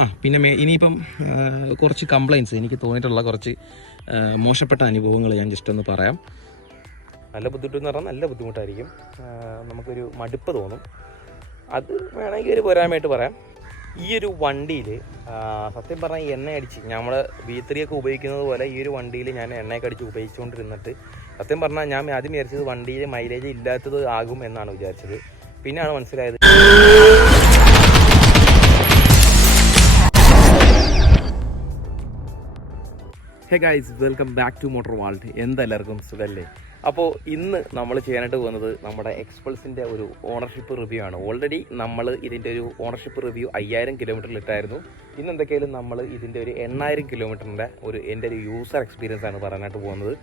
ആ പിന്നെ ഇനിയിപ്പം കുറച്ച് കംപ്ലൈന്റ്സ് എനിക്ക് തോന്നിയിട്ടുള്ള കുറച്ച് മോശപ്പെട്ട അനുഭവങ്ങൾ ഞാൻ ജസ്റ്റ് ഒന്ന് പറയാം. നല്ല ബുദ്ധിമുട്ടെന്ന് പറഞ്ഞാൽ നല്ല ബുദ്ധിമുട്ടായിരിക്കും. നമുക്കൊരു മടുപ്പ് തോന്നും. അത് വേണമെങ്കിൽ ഒരു പോരായ്മയായിട്ട് പറയാം. ഈ ഒരു വണ്ടിയിൽ സത്യം പറഞ്ഞാൽ എണ്ണ അടിച്ച് നമ്മൾ വി ത്രീ ഒക്കെ ഉപയോഗിക്കുന്നത് പോലെ ഈ ഒരു വണ്ടിയിൽ ഞാൻ എണ്ണയൊക്കെ അടിച്ച് ഉപയോഗിച്ചുകൊണ്ടിരുന്നിട്ട് സത്യം പറഞ്ഞാൽ ഞാൻ ആദ്യം വിചാരിച്ചത് വണ്ടിയിൽ മൈലേജ് ഇല്ലാത്തത് ആകും എന്നാണ് വിചാരിച്ചത്. പിന്നെയാണ് മനസ്സിലായത്. Hey guys welcome back to motor world എന്തെല്ലാവർക്കും സുഖല്ലേ? അപ്പോൾ ഇന്ന് നമ്മൾ ചെയ്യാനായിട്ട് പോകുന്നത് നമ്മുടെ എക്സ്പൾസിന്റെ ഒരു ഓണർഷിപ്പ് റിവ്യൂ ആണ്. ഓൾറെഡി നമ്മൾ ഇതിന്റെ ഒരു ഓണർഷിപ്പ് റിവ്യൂ അയ്യായിരം കിലോമീറ്ററിൽ ഇട്ടായിരുന്നു. ഇന്ന് എന്തൊക്കെയായാലും നമ്മൾ ഇതിന്റെ ഒരു എണ്ണായിരം കിലോമീറ്ററിന്റെ ഒരു എന്റെ ഒരു യൂസർ എക്സ്പീരിയൻസ് ആണ് പറയാനായിട്ട് പോകുന്നത്.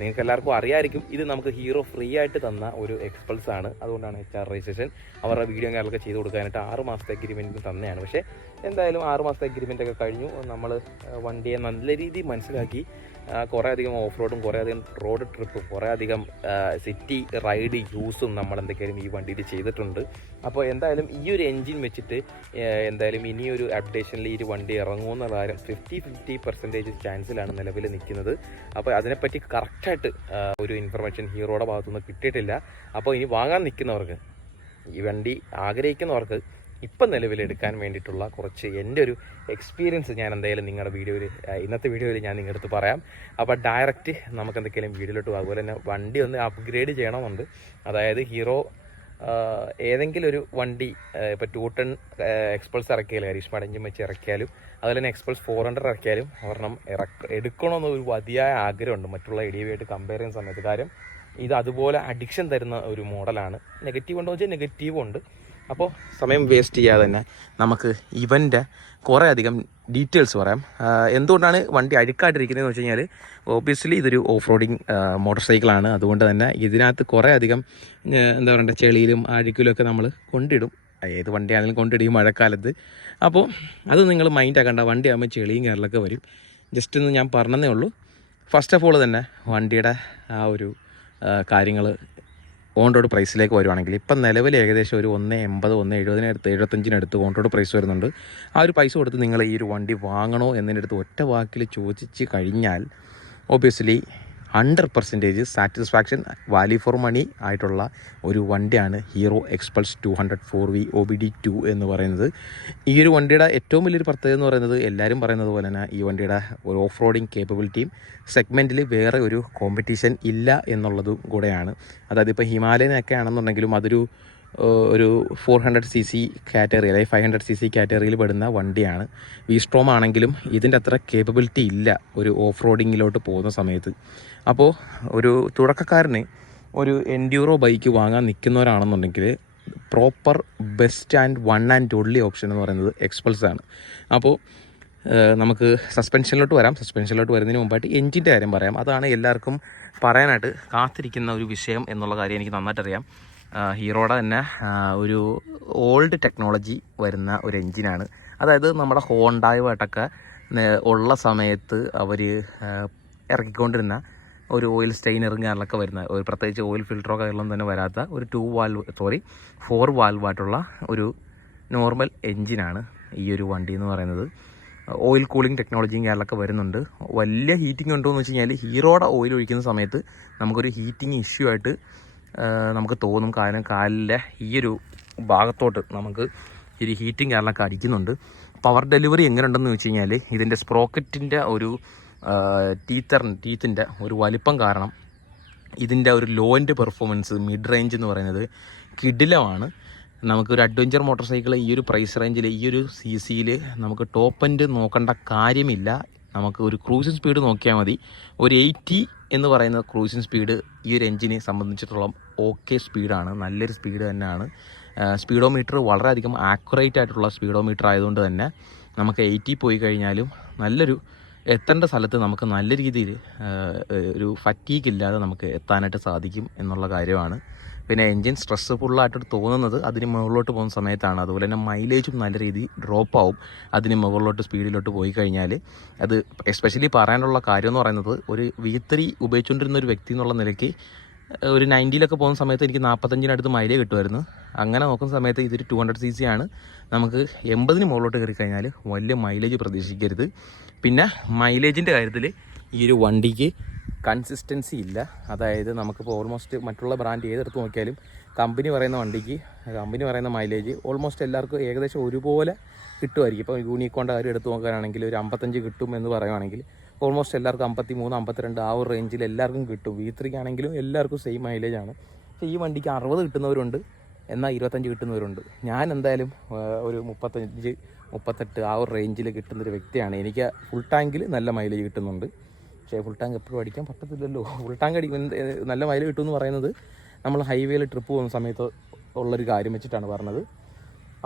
നിങ്ങൾക്ക് എല്ലാവർക്കും അറിയായിരിക്കും ഇത് നമുക്ക് ഹീറോ ഫ്രീ ആയിട്ട് തന്ന ഒരു എക്സ്പൾസ് ആണ്. അതുകൊണ്ടാണ് എച്ച് ആർ രജിസ്ട്രേഷൻ അവരുടെ വീഡിയോ കാര്യങ്ങളൊക്കെ ചെയ്ത് കൊടുക്കാനായിട്ട് ആറ് മാസത്തെ അഗ്രിമെന്റ് തന്നെയാണ്. പക്ഷേ എന്തായാലും ആറ് മാസത്തെ അഗ്രിമെന്റ് ഒക്കെ കഴിഞ്ഞു. നമ്മൾ വണ്ടിയെ നല്ല രീതിയിൽ മനസ്സിലാക്കി കുറേ അധികം ഓഫ് റോഡും കുറേ അധികം റോഡ് ട്രിപ്പും കുറേ അധികം സിറ്റി റൈഡ് യൂസും നമ്മൾ എന്തൊക്കെയാലും ഈ വണ്ടിയിൽ ചെയ്തിട്ടുണ്ട്. അപ്പോൾ എന്തായാലും ഈ ഒരു എൻജിൻ വെച്ചിട്ട് എന്തായാലും ഇനിയൊരു അപ്ഡേഷനിൽ ഈ ഒരു വണ്ടി ഇറങ്ങുമെന്ന കാര്യം ഫിഫ്റ്റി ഫിഫ്റ്റി പെർസെന്റേജ് ചാൻസിലാണ് നിലവിൽ നിൽക്കുന്നത്. അപ്പോൾ അതിനെപ്പറ്റി കറക്റ്റായിട്ട് ഒരു ഇൻഫർമേഷൻ ഹീറോയുടെ ഭാഗത്തുനിന്ന് കിട്ടിയിട്ടില്ല. അപ്പോൾ ഇനി വാങ്ങാൻ നിൽക്കുന്നവർക്ക് ഈ വണ്ടി ആഗ്രഹിക്കുന്നവർക്ക് ഇപ്പം നിലവിലെടുക്കാൻ വേണ്ടിയിട്ടുള്ള കുറച്ച് എന്റെ ഒരു എക്സ്പീരിയൻസ് ഞാൻ എന്തായാലും നിങ്ങളുടെ വീഡിയോയിൽ ഇന്നത്തെ വീഡിയോയിൽ ഞാൻ നിങ്ങളുടെ അടുത്ത് പറയാം. അപ്പോൾ ഡയറക്റ്റ് നമുക്ക് എന്തൊക്കെയാലും വീഡിയോയിലോട്ട് അതുപോലെ തന്നെ വണ്ടി ഒന്ന് അപ്ഗ്രേഡ് ചെയ്യണമെന്നുണ്ട്. അതായത് ഹീറോ ഏതെങ്കിലും ഒരു വണ്ടി ഇപ്പോൾ ടു ടൺ എക്സ്പൾസ് ഇറക്കിയാലും ഹരീഷ് മടഞ്ചും വെച്ച് ഇറക്കിയാലും അതുപോലെ തന്നെ എക്സ്പൾസ് ഫോർ ഹൺഡ്രഡ് ഇറക്കിയാലും ഒരെണ്ണം ഇറക്ക എടുക്കണമെന്ന് ഒരു അതിയായ ആഗ്രഹമുണ്ട്. മറ്റുള്ള വി ആയിട്ട് കമ്പയർ ചെയ്യുന്ന സമയത്ത്. കാര്യം ഇത് അതുപോലെ അഡിക്ഷൻ തരുന്ന ഒരു മോഡലാണ് നെഗറ്റീവ് ഉണ്ടോ വെച്ചാൽ നെഗറ്റീവ് ഉണ്ട്. അപ്പോൾ സമയം വേസ്റ്റ് ചെയ്യാതെ തന്നെ നമുക്ക് ഇവന്റെ കുറേ അധികം ഡീറ്റെയിൽസ് പറയാം. എന്തുകൊണ്ടാണ് വണ്ടി അഴുക്കായിട്ടിരിക്കുന്നതെന്ന് വെച്ച് കഴിഞ്ഞാൽ ഓബിയസ്ലി ഇതൊരു ഓഫ് റോഡിങ് മോട്ടോർ സൈക്കിളാണ് അതുകൊണ്ട് തന്നെ ഇതിനകത്ത് കുറേ അധികം എന്താ പറയണ്ട ചെളിയിലും അഴുക്കിലും ഒക്കെ നമ്മൾ കൊണ്ടിടും. ഏത് വണ്ടിയാണെങ്കിലും കൊണ്ടിടും മഴക്കാലത്ത്. അപ്പോൾ അത് നിങ്ങൾ മൈൻഡ് ആക്കണ്ട. വണ്ടി ആകുമ്പോൾ ചെളിയും കയറലൊക്കെ വരും. ജസ്റ്റ് ഒന്ന് ഞാൻ പറഞ്ഞതേ ഉള്ളൂ. ഫസ്റ്റ് ഓഫ് ഓൾ തന്നെ വണ്ടിയുടെ ആ ഒരു കാര്യങ്ങൾ ഓൺ റോഡ് പ്രൈസിലേക്ക് വരുവാണെങ്കിൽ ഇപ്പം നിലവിൽ ഏകദേശം ഒരു ഒന്ന് എൺപത് ഒന്ന് എഴുപതിനടുത്ത് എഴുപത്തഞ്ചിനടുത്ത് ഓൺ റോഡ് പ്രൈസ് വരുന്നുണ്ട്. ആ ഒരു പൈസ കൊടുത്ത് നിങ്ങൾ ഈ ഒരു വണ്ടി വാങ്ങണോ എന്നതിന്റെ അടുത്ത് ഒറ്റ വാക്കിൽ ചോദിച്ച് കഴിഞ്ഞാൽ obviously hundred percentage satisfaction value for money ആയിട്ടുള്ള ഒരു വണ്ടിയാണ് Hero Xpulse two hundred four V O B D two എന്ന് പറയുന്നത്. ഈ ഒരു വണ്ടിയുടെ ഏറ്റവും വലിയൊരു പ്രത്യേകത എന്ന് പറയുന്നത് എല്ലാവരും പറയുന്നത് പോലെ തന്നെ ഈ വണ്ടിയുടെ ഒരു ഓഫ് റോഡിങ് കേപ്പബിലിറ്റിയും സെഗ്മെന്റിൽ വേറെ ഒരു കോമ്പറ്റീഷൻ ഇല്ല എന്നുള്ളതും കൂടെയാണ്. അതായത് ഇപ്പോൾ ഹിമാലയനൊക്കെ ആണെന്നുണ്ടെങ്കിലും അതൊരു ഒരു four hundred C C category അല്ലെങ്കിൽ ഫൈവ് ഹൺഡ്രഡ് സി സി കാറ്റഗറിയിൽ പെടുന്ന വണ്ടിയാണ്. വി സ്ട്രോം ആണെങ്കിലും ഇതിന്റെ അത്ര കേപ്പബിലിറ്റി ഇല്ല ഒരു ഓഫ് റോഡിങ്ങിലോട്ട് പോകുന്ന സമയത്ത്. അപ്പോൾ ഒരു തുടക്കക്കാരന് ഒരു എൻഡ്യൂറോ ബൈക്ക് വാങ്ങാൻ നിൽക്കുന്നവരാണെന്നുണ്ടെങ്കിൽ proper best and one and only option എന്ന് പറയുന്നത് എക്സ്പൾസ് ആണ്. അപ്പോൾ നമുക്ക് സസ്പെൻഷനിലോട്ട് വരാം. സസ്പെൻഷനിലോട്ട് വരുന്നതിന് മുമ്പായിട്ട് എൻജിന്റെ കാര്യം പറയാം. അതാണ് എല്ലാവർക്കും പറയാനായിട്ട് കാത്തിരിക്കുന്ന ഒരു വിഷയം എന്നുള്ള കാര്യം എനിക്ക് നന്നായിട്ട് അറിയാം. ഹീറോയുടെ തന്നെ ഒരു ഓൾഡ് ടെക്നോളജി വരുന്ന ഒരു എൻജിനാണ് അതായത് നമ്മുടെ ഹോണ്ടായുമായിട്ടൊക്കെ ഉള്ള സമയത്ത് അവർ ഇറക്കിക്കൊണ്ടിരുന്ന ഒരു ഓയിൽ സ്റ്റെയിനറും കാര്യങ്ങളൊക്കെ വരുന്ന ഒരു പ്രത്യേകിച്ച് ഓയിൽ ഫിൽറ്ററോ കാര്യങ്ങളൊന്നും തന്നെ വരാത്ത ഒരു ടു വാൽവ് സോറി ഫോർ വാൽവായിട്ടുള്ള ഒരു നോർമൽ എൻജിനാണ് ഈ ഒരു വണ്ടി എന്ന് പറയുന്നത്. ഓയിൽ കൂളിംഗ് ടെക്നോളജിയും കാര്യങ്ങളൊക്കെ വരുന്നുണ്ട്. വലിയ ഹീറ്റിംഗ് ഉണ്ടോ എന്ന് വെച്ച് കഴിഞ്ഞാൽ ഹീറോയുടെ ഓയിൽ ഒഴിക്കുന്ന സമയത്ത് നമുക്കൊരു ഹീറ്റിംഗ് ഇഷ്യൂ ആയിട്ട് നമുക്ക് തോന്നും കാരണം കാലിലെ ഈ ഒരു ഭാഗത്തോട്ട് നമുക്ക് ഒരു ഹീറ്റിംഗ് കാരണമൊക്കെ അടിക്കുന്നുണ്ട്. പവർ ഡെലിവറി എങ്ങനെ ഉണ്ടെന്ന് വെച്ച് കഴിഞ്ഞാൽ ഇതിന്റെ സ്പ്രോക്കറ്റിന്റെ ഒരു ടീത്തർ ടീത്തിന്റെ ഒരു വലിപ്പം കാരണം ഇതിന്റെ ഒരു low end performance mid range എന്ന് പറയുന്നത് കിഡിലമാണ് നമുക്കൊരു അഡ്വഞ്ചർ മോട്ടോർ സൈക്കിൾ ഈ ഒരു പ്രൈസ് റേഞ്ചിൽ ഈ ഒരു സി സിയിൽ നമുക്ക് ടോപ്പ് എൻഡ് നോക്കേണ്ട കാര്യമില്ല. നമുക്ക് ഒരു ക്രൂസിംഗ് സ്പീഡ് നോക്കിയാൽ മതി. ഒരു എയ്റ്റി എന്ന് പറയുന്ന ക്രൂസിങ് സ്പീഡ് ഈ ഒരു എഞ്ചിനെ സംബന്ധിച്ചിടത്തോളം ഓക്കെ സ്പീഡാണ് നല്ലൊരു സ്പീഡ് തന്നെയാണ്. സ്പീഡോമീറ്റർ വളരെയധികം ആക്യുറേറ്റ് ആയിട്ടുള്ള സ്പീഡോമീറ്റർ ആയതുകൊണ്ട് തന്നെ നമുക്ക് എയ്റ്റി പോയി കഴിഞ്ഞാലും നല്ലൊരു എത്തേണ്ട സ്ഥലത്ത് നമുക്ക് നല്ല രീതിയിൽ ഒരു ഫറ്റീക്ക് ഇല്ലാതെ നമുക്ക് എത്താനായിട്ട് സാധിക്കും എന്നുള്ള കാര്യമാണ്. പിന്നെ എൻജിൻ സ്ട്രെസ് ഫുള്ളായിട്ട് തോന്നുന്നത്. അതിന് മുകളിലോട്ട് പോകുന്ന സമയത്താണ്. അതുപോലെ തന്നെ മൈലേജും നല്ല രീതിയിൽ ഡ്രോപ്പ് ആവും. അതിന് മുകളിലോട്ട് സ്പീഡിലോട്ട് പോയി കഴിഞ്ഞാൽ അത് എസ്പെഷ്യലി പറയാനുള്ള കാര്യം എന്ന് പറയുന്നത് ഒരു വി ത്രീ ഉപയോഗിച്ചുകൊണ്ടിരുന്ന ഒരു വ്യക്തി എന്നുള്ള നിലയ്ക്ക് ഒരു നയന്റിയിലൊക്കെ പോകുന്ന സമയത്ത് എനിക്ക് നാൽപ്പത്തഞ്ചിനടുത്ത് മൈലേജ് കിട്ടുമായിരുന്നു. അങ്ങനെ നോക്കുന്ന സമയത്ത് ഇതൊരു ടു ഹൺഡ്രഡ് സി സി ആണ്. നമുക്ക് എൺപതിന് മുകളിലോട്ട് കയറി കഴിഞ്ഞാൽ വലിയ മൈലേജ് പ്രതീക്ഷിക്കരുത്. പിന്നെ മൈലേജിന്റെ കാര്യത്തിൽ ഈ ഒരു വണ്ടിക്ക് കൺസിസ്റ്റൻസി ഇല്ല. അതായത് നമുക്കിപ്പോൾ ഓൾമോസ്റ്റ് മറ്റുള്ള ബ്രാൻഡ് ഏതെടുത്ത് നോക്കിയാലും കമ്പനി പറയുന്ന വണ്ടിക്ക് കമ്പനി പറയുന്ന മൈലേജ് ഓൾമോസ്റ്റ് എല്ലാവർക്കും ഏകദേശം ഒരുപോലെ കിട്ടുമായിരിക്കും. ഇപ്പോൾ യൂണിക്കോണിന്റെ കാര്യം എടുത്ത് നോക്കാനാണെങ്കിൽ ഒരു അമ്പത്തഞ്ച് കിട്ടും എന്ന് പറയുവാണെങ്കിൽ ഓൾമോസ്റ്റ് എല്ലാവർക്കും അമ്പത്തി മൂന്ന് അമ്പത്തിരണ്ട് ആ ഒരു റേഞ്ചിൽ എല്ലാവർക്കും കിട്ടും. വി ത്രീ ആണെങ്കിലും എല്ലാവർക്കും സെയിം മൈലേജ് ആണ്. പക്ഷേ ഈ വണ്ടിക്ക് അറുപത് കിട്ടുന്നവരുണ്ട് എന്നാൽ ഇരുപത്തഞ്ച് കിട്ടുന്നവരുണ്ട്. ഞാൻ എന്തായാലും ഒരു മുപ്പത്തഞ്ച് മുപ്പത്തെട്ട് ആ ഒരു റേഞ്ചിൽ കിട്ടുന്നൊരു വ്യക്തിയാണ്. എനിക്ക് ഫുൾ ടാങ്കിൽ നല്ല മൈലേജ് കിട്ടുന്നുണ്ട്. പക്ഷേ ഫുൾ ടാങ്ക് എപ്പോഴും അടിക്കാൻ പറ്റത്തില്ലല്ലോ. ഫുൾ ടാങ്ക് അടിക്കും നല്ല മൈലേജ് കിട്ടുമെന്ന് പറയുന്നത് നമ്മൾ ഹൈവേയിൽ ട്രിപ്പ് പോകുന്ന സമയത്ത് ഉള്ളൊരു കാര്യം വെച്ചിട്ടാണ് പറഞ്ഞത്.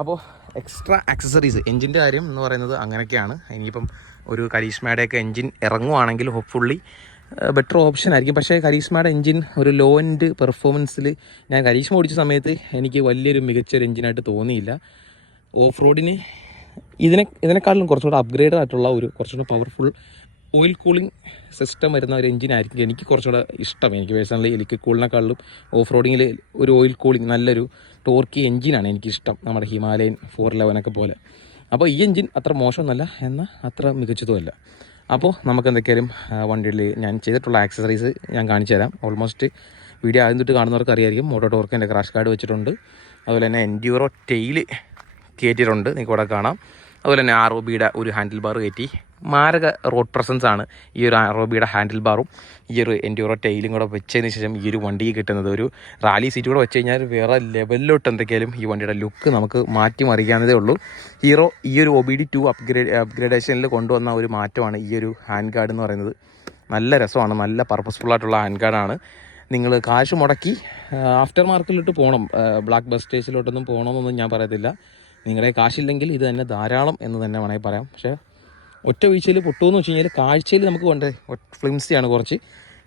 അപ്പോൾ എക്സ്ട്രാ ആക്സസറീസ് എഞ്ചിന്റെ കാര്യം എന്ന് പറയുന്നത് അങ്ങനെയൊക്കെയാണ്. ഇനിയിപ്പം ഒരു കരീഷ്മയുടെയൊക്കെ എഞ്ചിൻ ഇറങ്ങുവാണെങ്കിൽ ഹോപ്പ്ഫുള്ളി ബെറ്റർ ഓപ്ഷൻ ആയിരിക്കും. പക്ഷേ കരീഷ്മയുടെ എഞ്ചിൻ ഒരു ലോ എൻഡ് പെർഫോമൻസിൽ ഞാൻ കരീഷ്മ ഓടിച്ച സമയത്ത് എനിക്ക് വലിയൊരു മികച്ചൊരു എഞ്ചിനായിട്ട് തോന്നിയില്ല. ഓഫ് റോഡിന് ഇതിനെ ഇതിനെക്കാളും കുറച്ചുകൂടെ അപ്ഗ്രേഡ് ആയിട്ടുള്ള ഒരു കുറച്ചുകൂടെ പവർഫുൾ ഓയിൽ കൂളിംഗ് സിസ്റ്റം വരുന്ന ഒരു എഞ്ചിനായിരിക്കും എനിക്ക് കുറച്ചുകൂടെ ഇഷ്ടം. എനിക്ക് പേഴ്സണലി എനിക്ക് കൂളിനെക്കാളും ഓഫ് റോഡിങ്ങിൽ ഒരു ഓയിൽ കൂളിംഗ് നല്ലൊരു ടോർക്കി എഞ്ചിനാണ് എനിക്കിഷ്ടം. നമ്മുടെ ഹിമാലയൻ ഫോർ ലെവനൊക്കെ പോലെ. അപ്പോൾ ഈ എഞ്ചിൻ അത്ര മോശമൊന്നുമല്ല എന്നാൽ അത്ര മികച്ചതുമല്ല. അപ്പോൾ നമുക്ക് എന്തൊക്കെയാലും വണ്ടിയിൽ ഞാൻ ചെയ്തിട്ടുള്ള ആക്സസറീസ് ഞാൻ കാണിച്ചു തരാം. ഓൾമോസ്റ്റ് വീഡിയോ ആദ്യം തൊട്ട് കാണുന്നവർക്ക് അറിയായിരിക്കും. മോട്ടോ ടോർക്കിന്റെ ക്രാഷ് കാർഡ് വെച്ചിട്ടുണ്ട്. അതുപോലെ തന്നെ എൻഡ്യൂറോ ടെയിൽ കയറ്റിയിട്ടുണ്ട് നിങ്ങൾക്ക് ഇവിടെ കാണാം. അതുപോലെ തന്നെ ആർ ഒ ബിയുടെ ഒരു ഹാൻഡിൽ ബാർ കയറ്റി മാരക റോഡ് പ്രസൻസ് ആണ് ഈ ഒരു അറോബിയുടെ ഹാൻഡിൽ ബാറും ഈ ഒരു എൻഡ്യൂറോ ടൈലും കൂടെ വെച്ചതിന് ശേഷം ഈ ഒരു വണ്ടി കിട്ടുന്നത് ഒരു റാലി സീറ്റ് കൂടെ വെച്ച് കഴിഞ്ഞാൽ വേറെ ലെവലിലോട്ട് എന്തൊക്കെയാലും ഈ വണ്ടിയുടെ ലുക്ക് നമുക്ക് മാറ്റി മറിക്കാവുന്നതേ ഉള്ളൂ. ഹീറോ ഈ ഒരു O B D two upgrade അപ്ഗ്രേഡേഷനിൽ കൊണ്ടുവന്ന ഒരു മാറ്റമാണ് ഈ ഒരു ഹാൻഡ് ഗാർഡ് എന്ന് പറയുന്നത്. നല്ല രസമാണ് നല്ല പർപ്പസ്ഫുൾ ആയിട്ടുള്ള ഹാൻഡ് ഗാർഡാണ് നിങ്ങൾ കാശ് മുടക്കി ആഫ്റ്റർ മാർക്കറ്റിലോട്ട് പോകണം. ബ്ലാക്ക് ബസ് സ്റ്റേഷനിലോട്ടൊന്നും പോകണമെന്നൊന്നും ഞാൻ പറയത്തില്ല. നിങ്ങളുടെ കാശില്ലെങ്കിൽ ഇത് തന്നെ ധാരാളം എന്ന് തന്നെ വേണമെങ്കിൽ പറയാം. പക്ഷേ ഒറ്റ വീഴ്ചയിൽ പൊട്ടുമെന്ന് വെച്ച് കഴിഞ്ഞാൽ കാഴ്ചയിൽ നമുക്ക് വേണ്ടേ ഫ്ലിംസിയാണ് കുറച്ച്.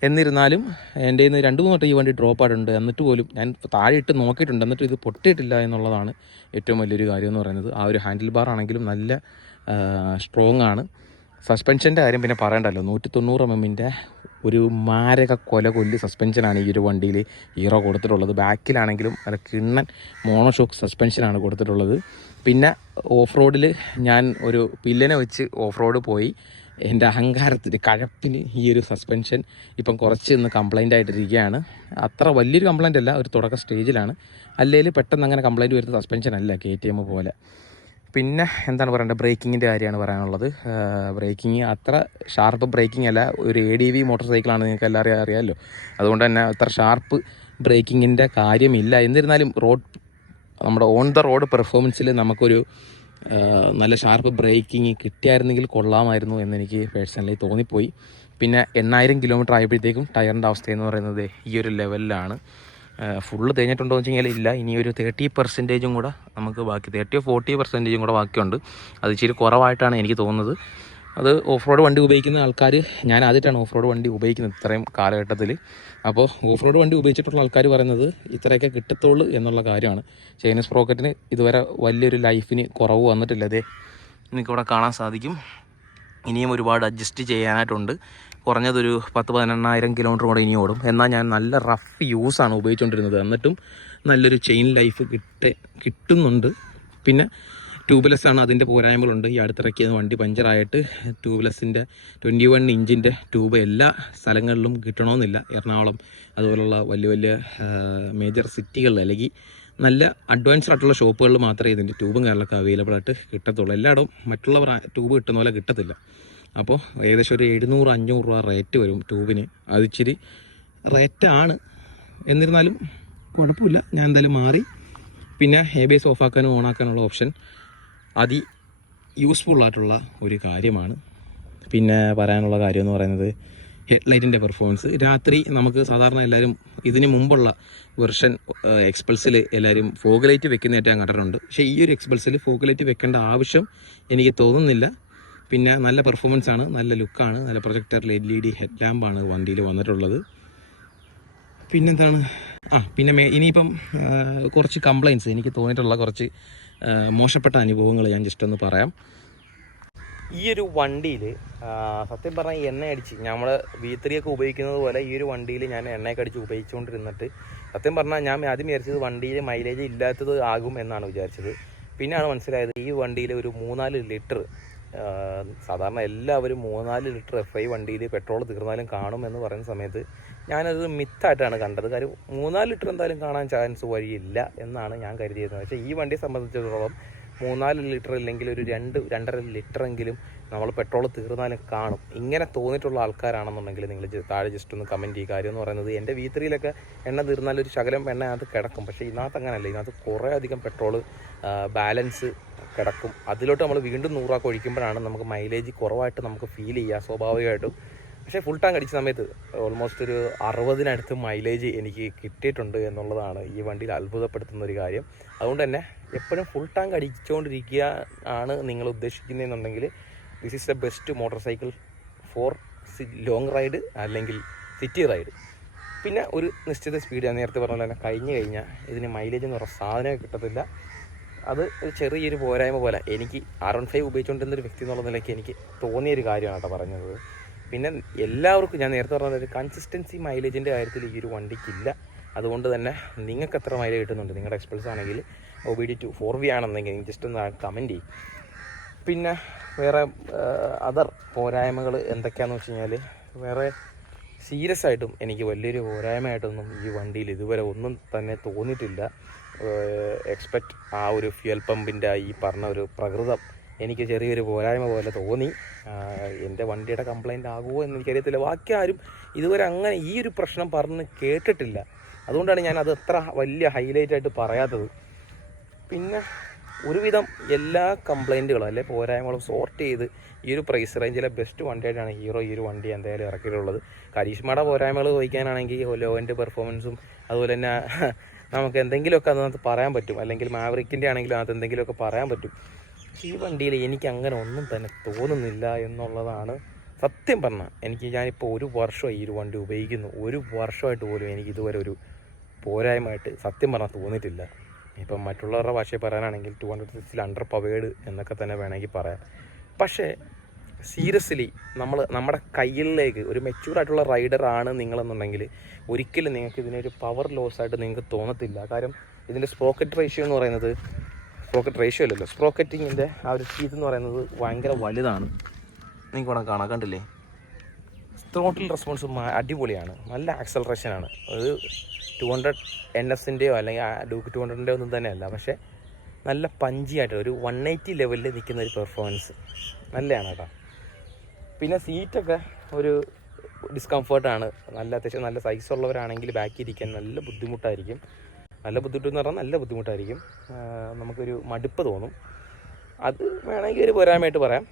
എന്നിരുന്നാലും എന്റെ ഇന്ന് രണ്ട് മൂന്ന് വട്ടം ഈ വണ്ടി ഡ്രോപ്പ് ആയിട്ടുണ്ട്. എന്നിട്ട് പോലും ഞാൻ താഴെ ഇട്ട് നോക്കിയിട്ടുണ്ട്. എന്നിട്ട് ഇത് പൊട്ടിയിട്ടില്ല എന്നുള്ളതാണ് ഏറ്റവും വലിയൊരു കാര്യം എന്ന് പറയുന്നത്. ആ ഒരു ഹാൻഡിൽ ബാർ ആണെങ്കിലും നല്ല സ്ട്രോങ് ആണ്. സസ്പെൻഷന്റെ കാര്യം പിന്നെ പറയണ്ടല്ലോ. നൂറ്റി തൊണ്ണൂറ് എം എമ്മിന്റെ ഒരു മാരക കൊല കൊല്ല് സസ്പെൻഷനാണ് ഈ ഒരു വണ്ടിയിൽ ഹീറോ കൊടുത്തിട്ടുള്ളത്. ബാക്കിലാണെങ്കിലും നല്ല കിണ്ണൻ മോണോഷോക്ക് സസ്പെൻഷനാണ് കൊടുത്തിട്ടുള്ളത്. പിന്നെ ഓഫ് റോഡിൽ ഞാൻ ഒരു പില്ലനെ വെച്ച് ഓഫ് റോഡ് പോയി. എന്റെ അഹങ്കാരത്തിന് കഴപ്പിന് ഈ ഒരു സസ്പെൻഷൻ ഇപ്പം കുറച്ച് ഇന്ന് കംപ്ലൈന്റ് ആയിട്ടിരിക്കുകയാണ് അത്ര വലിയൊരു കംപ്ലൈന്റ് അല്ല ഒരു തുടക്ക സ്റ്റേജിലാണ് അല്ലെങ്കിൽ പെട്ടെന്ന് അങ്ങനെ കംപ്ലൈന്റ് വരുന്ന സസ്പെൻഷൻ അല്ല കെ ടി എം പോലെ. പിന്നെ എന്താണ് പറയേണ്ടത്? ബ്രേക്കിങ്ങിന്റെ കാര്യമാണ് പറയാനുള്ളത്. ബ്രേക്കിങ് അത്ര ഷാർപ്പ് ബ്രേക്കിംഗ് അല്ല. ഒരു എ ഡി വി മോട്ടോർ സൈക്കിളാണ് നിങ്ങൾക്ക് എല്ലാവരും അറിയാമല്ലോ. അതുകൊണ്ട് തന്നെ അത്ര ഷാർപ്പ് ബ്രേക്കിങ്ങിന്റെ കാര്യമില്ല. എന്നിരുന്നാലും റോഡ് നമ്മുടെ ഓൺ ദ റോഡ് പെർഫോമൻസിൽ നമുക്കൊരു നല്ല ഷാർപ്പ് ബ്രേക്കിംഗ് കിട്ടിയായിരുന്നെങ്കിൽ കൊള്ളാമായിരുന്നു എന്നെനിക്ക് പേഴ്സണലി തോന്നിപ്പോയി. പിന്നെ എണ്ണായിരം കിലോമീറ്റർ ആയപ്പോഴത്തേക്കും ടയറിന്റെ അവസ്ഥ എന്ന് പറയുന്നത് ഈ ഒരു ലെവലിലാണ്. ഫുള്ള് തേഞ്ഞിട്ടുണ്ടോ എന്ന് വെച്ച് കഴിഞ്ഞാൽ ഇല്ല. ഇനി ഒരു തേർട്ടി പെർസെന്റേജും കൂടെ നമുക്ക് ബാക്കി തേർട്ടിയോ ഫോർട്ടി പെർസെന്റേജും കൂടെ ബാക്കിയുണ്ട്. അത് ഇച്ചിരി കുറവായിട്ടാണ് എനിക്ക് തോന്നുന്നത്. അത് ഓഫ് റോഡ് വണ്ടി ഉപയോഗിക്കുന്ന ആൾക്കാർ ഞാൻ ആദ്യമായിട്ടാണ് ഓഫ് റോഡ് വണ്ടി ഉപയോഗിക്കുന്നത് ഇത്രയും കാലഘട്ടത്തിൽ. അപ്പോൾ ഓഫ് റോഡ് വണ്ടി ഉപയോഗിച്ചിട്ടുള്ള ആൾക്കാർ പറയുന്നത് ഇത്രയൊക്കെ കിട്ടത്തുള്ളൂ എന്നുള്ള കാര്യമാണ്. ചൈനീസ് പ്രോക്കറ്റിന് ഇതുവരെ വലിയൊരു ലൈഫിന് കുറവ് വന്നിട്ടില്ല. അതെ ഇവിടെ കാണാൻ സാധിക്കും. ഇനിയും ഒരുപാട് അഡ്ജസ്റ്റ് ചെയ്യാനായിട്ടുണ്ട്. കുറഞ്ഞതൊരു പത്ത് പതിനെണ്ണായിരം കിലോമീറ്റർ കൂടെ ഇനി ഓടും. എന്നാൽ ഞാൻ നല്ല റഫ് യൂസാണ് ഉപയോഗിച്ചുകൊണ്ടിരുന്നത്. എന്നിട്ടും നല്ലൊരു ചെയിൻ ലൈഫ് കിട്ട കിട്ടുന്നുണ്ട്. പിന്നെ ട്യൂബ്ലെസ് ആണ് അതിന്റെ പോരായ്മകളുണ്ട്. ഈ അടുത്തിറക്കിയത് വണ്ടി പഞ്ചറായിട്ട് ട്യൂബ്ലെസ്സിന്റെ ട്വന്റി വൺ ഇഞ്ചിന്റെ ട്യൂബ് എല്ലാ സ്ഥലങ്ങളിലും കിട്ടണമെന്നില്ല. എറണാകുളം അതുപോലുള്ള വലിയ വലിയ മേജർ സിറ്റികളിൽ അല്ലെങ്കിൽ നല്ല അഡ്വാൻസ്ഡ് ആയിട്ടുള്ള ഷോപ്പുകളിൽ മാത്രമേ ഇതിന്റെ ട്യൂബും കാര്യങ്ങളൊക്കെ അവൈലബിൾ ആയിട്ട് കിട്ടത്തുള്ളൂ. എല്ലായിടവും മറ്റുള്ള ട്യൂബ് കിട്ടുന്ന പോലെ കിട്ടത്തില്ല. അപ്പോൾ ഏകദേശം ഒരു എഴുന്നൂറ് അഞ്ഞൂറ് രൂപ റേറ്റ് വരും ട്യൂബിന് അതിച്ചിരി റേറ്റാണ് എന്നിരുന്നാലും കുഴപ്പമില്ല. ഞാൻ എന്തായാലും മാറി. പിന്നെ എ ബി എസ് ഓഫാക്കാനും ഓണാക്കാനുള്ള ഓപ്ഷൻ അതി ആയിട്ടുള്ള ഒരു കാര്യമാണ്. പിന്നെ പറയാനുള്ള കാര്യം എന്ന് പറയുന്നത് ഹെഡ്ലൈറ്റിന്റെ പെർഫോമൻസ് രാത്രി നമുക്ക് സാധാരണ എല്ലാവരും ഇതിന് മുമ്പുള്ള വെർഷൻ എക്സ്പൾസിൽ എല്ലാവരും ഫോഗ് ലൈറ്റ് വെക്കുന്നതായിട്ട് ഞാൻ കണ്ടിട്ടുണ്ട്. പക്ഷേ ഈ ഒരു എക്സ്പൾസിൽ ഫോഗ് ലൈറ്റ് വെക്കേണ്ട ആവശ്യം എനിക്ക് തോന്നുന്നില്ല. പിന്നെ നല്ല പെർഫോമൻസ് ആണ് നല്ല ലുക്കാണ് നല്ല projector L E D head ലാമ്പാണ് വണ്ടിയിൽ വന്നിട്ടുള്ളത്. പിന്നെന്താണ്? ആ പിന്നെ ഇനിയിപ്പം കുറച്ച് കംപ്ലയിൻസ് എനിക്ക് തോന്നിയിട്ടുള്ള കുറച്ച് മോശപ്പെട്ട അനുഭവങ്ങൾ ഞാൻ ജസ്റ്റ് ഒന്ന് പറയാം. ഈ ഒരു വണ്ടിയിൽ സത്യം പറഞ്ഞാൽ എണ്ണ അടിച്ച് നമ്മൾ വി ത്രീ ഒക്കെ ഉപയോഗിക്കുന്നത് പോലെ ഈ ഒരു വണ്ടിയിൽ ഞാൻ എണ്ണയൊക്കെ അടിച്ച് ഉപയോഗിച്ചുകൊണ്ടിരുന്നിട്ട് സത്യം പറഞ്ഞാൽ ഞാൻ ആദ്യം വിചാരിച്ചത് വണ്ടിയിൽ മൈലേജ് ഇല്ലാത്തത് ആകും എന്നാണ് വിചാരിച്ചത്. പിന്നെയാണ് മനസ്സിലായത് ഈ വണ്ടിയിൽ ഒരു മൂന്നാൽ ലിറ്റർ സാധാരണ എല്ലാവരും മൂന്നാൽ ലിറ്റർ എഫ് ഐ വണ്ടിയിൽ പെട്രോൾ തീർന്നാലും കാണും എന്ന് പറയുന്ന സമയത്ത് ഞാനത് മിത്തായിട്ടാണ് കണ്ടത്. കാര്യം മൂന്നാൽ ലിറ്റർ എന്തായാലും കാണാൻ ചാൻസ് വഴിയില്ല എന്നാണ് ഞാൻ കരുതിയിരുന്നത്. പക്ഷേ ഈ വണ്ടിയെ സംബന്ധിച്ചിടത്തോളം മൂന്നാൽ ലിറ്റർ ഇല്ലെങ്കിൽ ഒരു രണ്ട് രണ്ടര ലിറ്ററെങ്കിലും നമ്മൾ പെട്രോൾ തീർന്നാലും കാണും. ഇങ്ങനെ തോന്നിയിട്ടുള്ള ആൾക്കാരാണെന്നുണ്ടെങ്കിൽ നിങ്ങൾ താഴെ ജസ്റ്റ് ഒന്ന് കമന്റ് ഈ കാര്യം എന്ന് പറയുന്നത് എന്റെ വി ത്രീയിലൊക്കെ എണ്ണ തീർന്നാൽ ഒരു ശകലം എണ്ണ അത് കിടക്കും. പക്ഷേ ഇതിനകത്ത് അങ്ങനെയല്ല. ഇതിനകത്ത് കുറേ അധികം പെട്രോൾ ബാലൻസ് കിടക്കും. അതിലോട്ട് നമ്മൾ വീണ്ടും നൂറാക്കൊഴിക്കുമ്പോഴാണ് നമുക്ക് മൈലേജ് കുറവായിട്ട് നമുക്ക് ഫീൽ ചെയ്യുക സ്വാഭാവികമായിട്ടും പക്ഷേ ഫുൾ ടാങ്ക് അടിച്ച സമയത്ത് ഓൾമോസ്റ്റ് ഒരു അറുപതിനടുത്ത് മൈലേജ് എനിക്ക് കിട്ടിയിട്ടുണ്ട് എന്നുള്ളതാണ് ഈ വണ്ടിയിൽ അത്ഭുതപ്പെടുത്തുന്ന ഒരു കാര്യം. അതുകൊണ്ട് തന്നെ എപ്പോഴും ഫുൾ ടാങ്ക് അടിച്ചുകൊണ്ടിരിക്കുക ആണ് നിങ്ങൾ ഉദ്ദേശിക്കുന്നതെന്നുണ്ടെങ്കിൽ this is the best motorcycle for long ride അല്ലെങ്കിൽ സിറ്റി റൈഡ് പിന്നെ ഒരു നിശ്ചിത സ്പീഡ് ഞാൻ നേരത്തെ പറഞ്ഞ പോലെ കഴിഞ്ഞ് കഴിഞ്ഞാൽ ഇതിന് മൈലേജ് എന്ന് പറഞ്ഞ സാധനം കിട്ടത്തില്ല. അത് ഒരു ചെറിയൊരു പോരായ്മ പോലെ എനിക്ക് ആർ വൺ ഫൈവ് ഉപയോഗിച്ചുകൊണ്ടിരുന്ന ഒരു വ്യക്തി എന്നുള്ള നിലയ്ക്ക് എനിക്ക് തോന്നിയൊരു കാര്യമാണ് കേട്ടോ പറഞ്ഞത്. പിന്നെ എല്ലാവർക്കും ഞാൻ നേരത്തെ പറഞ്ഞ ഒരു കൺസിസ്റ്റൻസി മൈലേജിന്റെ കാര്യത്തിൽ ഈ ഒരു വണ്ടിക്കില്ല. അതുകൊണ്ട് തന്നെ നിങ്ങൾക്ക് എത്ര മൈലേജ് കിട്ടുന്നുണ്ട്? നിങ്ങളുടെ എക്സ്പ്രസ് ആണെങ്കിൽ O B D two four V ആണെന്നെങ്കിൽ just ഒന്ന് കമന്റ് ചെയ്യും. പിന്നെ വേറെ അതർ പോരായ്മകൾ എന്തൊക്കെയാണെന്ന് വെച്ച് കഴിഞ്ഞാൽ വേറെ സീരിയസ് ആയിട്ടും എനിക്ക് വലിയൊരു പോരായ്മയായിട്ടൊന്നും ഈ വണ്ടിയിൽ ഇതുവരെ ഒന്നും തന്നെ തോന്നിയിട്ടില്ല. എക്സ്പെക്റ്റ് ആ ഒരു ഫ്യൂൽ പമ്പിന്റെ ഈ പറഞ്ഞ ഒരു പ്രകൃതം എനിക്ക് ചെറിയൊരു പോരായ്മ പോലെ തോന്നി. എന്റെ വണ്ടിയുടെ കംപ്ലൈന്റ് ആകുമോ എന്ന് എനിക്കറിയത്തില്ല. ബാക്കി ആരും ഇതുവരെ അങ്ങനെ ഈ ഒരു പ്രശ്നം പറഞ്ഞ് കേട്ടിട്ടില്ല. അതുകൊണ്ടാണ് ഞാൻ അത് അത്ര വലിയ ഹൈലൈറ്റ് ആയിട്ട് പറയാത്തത്. പിന്നെ ഒരുവിധം എല്ലാ കംപ്ലൈന്റുകളും അല്ലെ പോരായ്മകളും സോർട്ട് ചെയ്ത് ഈ ഒരു പ്രൈസ് റേഞ്ചിലെ ബെസ്റ്റ് വണ്ടിയായിട്ടാണ് ഹീറോ ഈ ഒരു വണ്ടി എന്തായാലും ഇറക്കിയിട്ടുള്ളത്. കരീഷ്മയുടെ പോരായ്മകൾ ചോദിക്കാനാണെങ്കിൽ ലോവന്റെ പെർഫോമൻസും അതുപോലെ തന്നെ നമുക്ക് എന്തെങ്കിലുമൊക്കെ അതിനകത്ത് പറയാൻ പറ്റും. അല്ലെങ്കിൽ മാവറിക്കിന്റെ ആണെങ്കിലും അതിനകത്ത് എന്തെങ്കിലുമൊക്കെ പറയാൻ പറ്റും. ഈ വണ്ടിയിൽ എനിക്ക് അങ്ങനെ ഒന്നും തന്നെ തോന്നുന്നില്ല എന്നുള്ളതാണ് സത്യം പറഞ്ഞാൽ എനിക്ക് ഞാനിപ്പോൾ ഒരു വർഷമായി ഈ ഒരു വണ്ടി ഉപയോഗിക്കുന്നു. ഒരു വർഷമായിട്ട് പോലും എനിക്ക് ഇതുവരെ ഒരു പോരായ്മയായിട്ട് സത്യം പറഞ്ഞാൽ തോന്നിയിട്ടില്ല. ഇപ്പം മറ്റുള്ളവരുടെ ഭാഷയിൽ പറയാനാണെങ്കിൽ ടു ഹൺഡ്രഡ് സിക്സിൽ അണ്ടർ പവേഡ് എന്നൊക്കെ തന്നെ വേണമെങ്കിൽ പറയാം. പക്ഷേ സീരിയസ്ലി നമ്മൾ നമ്മുടെ കയ്യിലേക്ക് ഒരു മെച്യൂർ ആയിട്ടുള്ള റൈഡർ ആണ് നിങ്ങളെന്നുണ്ടെങ്കിൽ ഒരിക്കലും നിങ്ങൾക്ക് ഇതിനൊരു പവർ ലോസ് ആയിട്ട് നിങ്ങൾക്ക് തോന്നത്തില്ല. കാരണം ഇതിന്റെ സ്പോക്കറ്റ് റേഷ്യോ എന്ന് പറയുന്നത് സ്പ്രോക്കറ്റ് റേഷ്യോ അല്ലല്ലോ സ്പ്രോക്കറ്റിങ്ങിന്റെ ആ ഒരു ടീത്ത് എന്ന് പറയുന്നത് ഭയങ്കര വലുതാണ്. നിങ്ങൾക്ക് വേണം കാണാൻ കണ്ടില്ലേ? ത്രോട്ടിൽ റെസ്പോൺസ് അടിപൊളിയാണ്. നല്ല ആക്സലറേഷൻ ആണ്. അത് ടു ഹൺഡ്രഡ് എൻ എസിന്റെയോ അല്ലെങ്കിൽ ഡൂക്ക് ടു ഹൺഡ്രഡിന്റെയോ ഒന്നും തന്നെയല്ല. പക്ഷേ നല്ല പഞ്ചിയായിട്ട് ഒരു വൺ എയ്റ്റി ലെവലിൽ നിൽക്കുന്ന ഒരു പെർഫോമൻസ് നല്ലതാണ് കേട്ടോ. പിന്നെ സീറ്റൊക്കെ ഒരു ഡിസ്കംഫേർട്ടാണ് നല്ല അത്യാവശ്യം നല്ല സൈസ് ഉള്ളവരാണെങ്കിൽ ബാക്കി ഇരിക്കാൻ നല്ല ബുദ്ധിമുട്ടായിരിക്കും. നല്ല ബുദ്ധിമുട്ട് എന്ന് പറഞ്ഞാൽ നല്ല ബുദ്ധിമുട്ടായിരിക്കും. നമുക്കൊരു മടുപ്പ് തോന്നും. അത് വേണമെങ്കിൽ ഒരു പോരായ്മയായിട്ട് പറയാം.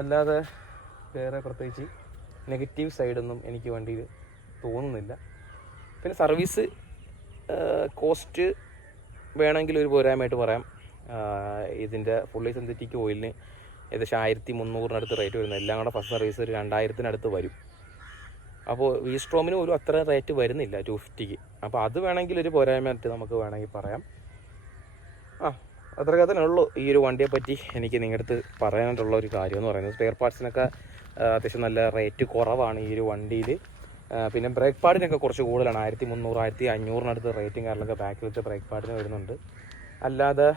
അല്ലാതെ വേറെ പ്രത്യേകിച്ച് നെഗറ്റീവ് സൈഡൊന്നും എനിക്ക് വണ്ടിയിൽ തോന്നുന്നില്ല. പിന്നെ സർവീസ് കോസ്റ്റ് വേണമെങ്കിൽ ഒരു പോരായ്മയായിട്ട് പറയാം. ഇതിന്റെ ഫുള്ളി സിന്തറ്റിക് ഓയിലിന് ഏകദേശം ആയിരത്തി മുന്നൂറിനടുത്ത് റേറ്റ് വരുന്നത് എല്ലാം കൂടെ ഫസ്റ്റ് സർവീസ് ഒരു രണ്ടായിരത്തിനടുത്ത് വരും. അപ്പോൾ വി സ്ട്രോമിന് ഒരു അത്ര റേറ്റ് വരുന്നില്ല ടു ഫിഫ്റ്റിക്ക്. അപ്പോൾ അത് വേണമെങ്കിൽ ഒരു പോരായ്മയായിട്ട് നമുക്ക് വേണമെങ്കിൽ പറയാം. ആ അത്രയൊക്കെ തന്നെ ഉള്ളൂ. ഈ ഒരു വണ്ടിയെ പറ്റി എനിക്ക് നിങ്ങളുടെ അടുത്ത് പറയാനായിട്ടുള്ള ഒരു കാര്യം എന്ന് പറയുന്നത് സ്പെയർ പാർട്സിനൊക്കെ അത്യാവശ്യം നല്ല റേറ്റ് കുറവാണ് ഈ ഒരു വണ്ടിയിൽ പിന്നെ ബ്രേക്ക് പാഡിനൊക്കെ കുറച്ച് കൂടുതലാണ്. ആയിരത്തി മുന്നൂറ് ആയിരത്തി അഞ്ഞൂറിനടുത്ത് റേറ്റിംഗ് ബാക്കിൽ വെച്ച് ബ്രേക്ക് പാഡിന് വരുന്നുണ്ട്. അല്ലാതെ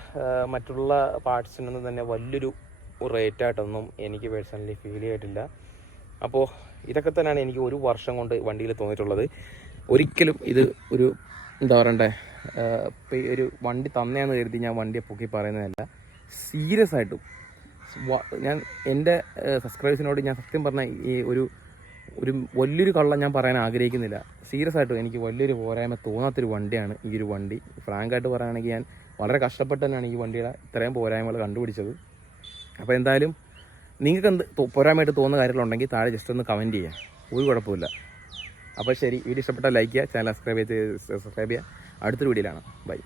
മറ്റുള്ള പാർട്സിനൊന്നും തന്നെ വലിയൊരു റേറ്റായിട്ടൊന്നും എനിക്ക് പേഴ്സണലി ഫീൽ ചെയ്തിട്ടില്ല. അപ്പോൾ ഇതൊക്കെ തന്നെയാണ് എനിക്ക് ഒരു വർഷം കൊണ്ട് വണ്ടിയിൽ തോന്നിയിട്ടുള്ളത്. ഒരിക്കലും ഇത് ഒരു എന്താ പറയണ്ടേ ഒരു വണ്ടി തന്നെയാന്ന് കരുതി ഞാൻ വണ്ടിയെ പൊക്കി പറയുന്നതല്ല സീരിയസ് ആയിട്ടും. ഞാൻ എന്റെ സബ്സ്ക്രൈബേഴ്സിനോട് ഞാൻ സത്യം പറഞ്ഞ ഈ ഒരു ഒരു വലിയൊരു കള്ളം ഞാൻ പറയാൻ ആഗ്രഹിക്കുന്നില്ല. സീരിയസ് ആയിട്ടും എനിക്ക് വലിയൊരു പോരായ്മ തോന്നാത്തൊരു വണ്ടിയാണ് ഈ ഒരു വണ്ടി. ഫ്രാങ്ക് ആയിട്ട് പറയുകയാണെങ്കിൽ ഞാൻ വളരെ കഷ്ടപ്പെട്ട് തന്നെയാണ് ഈ വണ്ടിയുടെ ഇത്രയും പോരായ്മകൾ കണ്ടുപിടിച്ചത്. അപ്പോൾ എന്തായാലും നിങ്ങൾക്ക് എന്ത് പോരായ്മയായിട്ട് തോന്നുന്ന കാര്യങ്ങളുണ്ടെങ്കിൽ താഴെ ജസ്റ്റ് ഒന്ന് കമന്റ് ചെയ്യാം. ഒരു കുഴപ്പമില്ല അപ്പോൾ ശരി വീഡിയോ ഇഷ്ടപ്പെട്ടാൽ ലൈക്ക് ചെയ്യുക ചാനൽ സബ്സ്ക്രൈബ് ചെയ്ത് സബ്സ്ക്രൈബ് ചെയ്യുക. അടുത്തൊരു വീഡിയോയിലാണ് ബൈ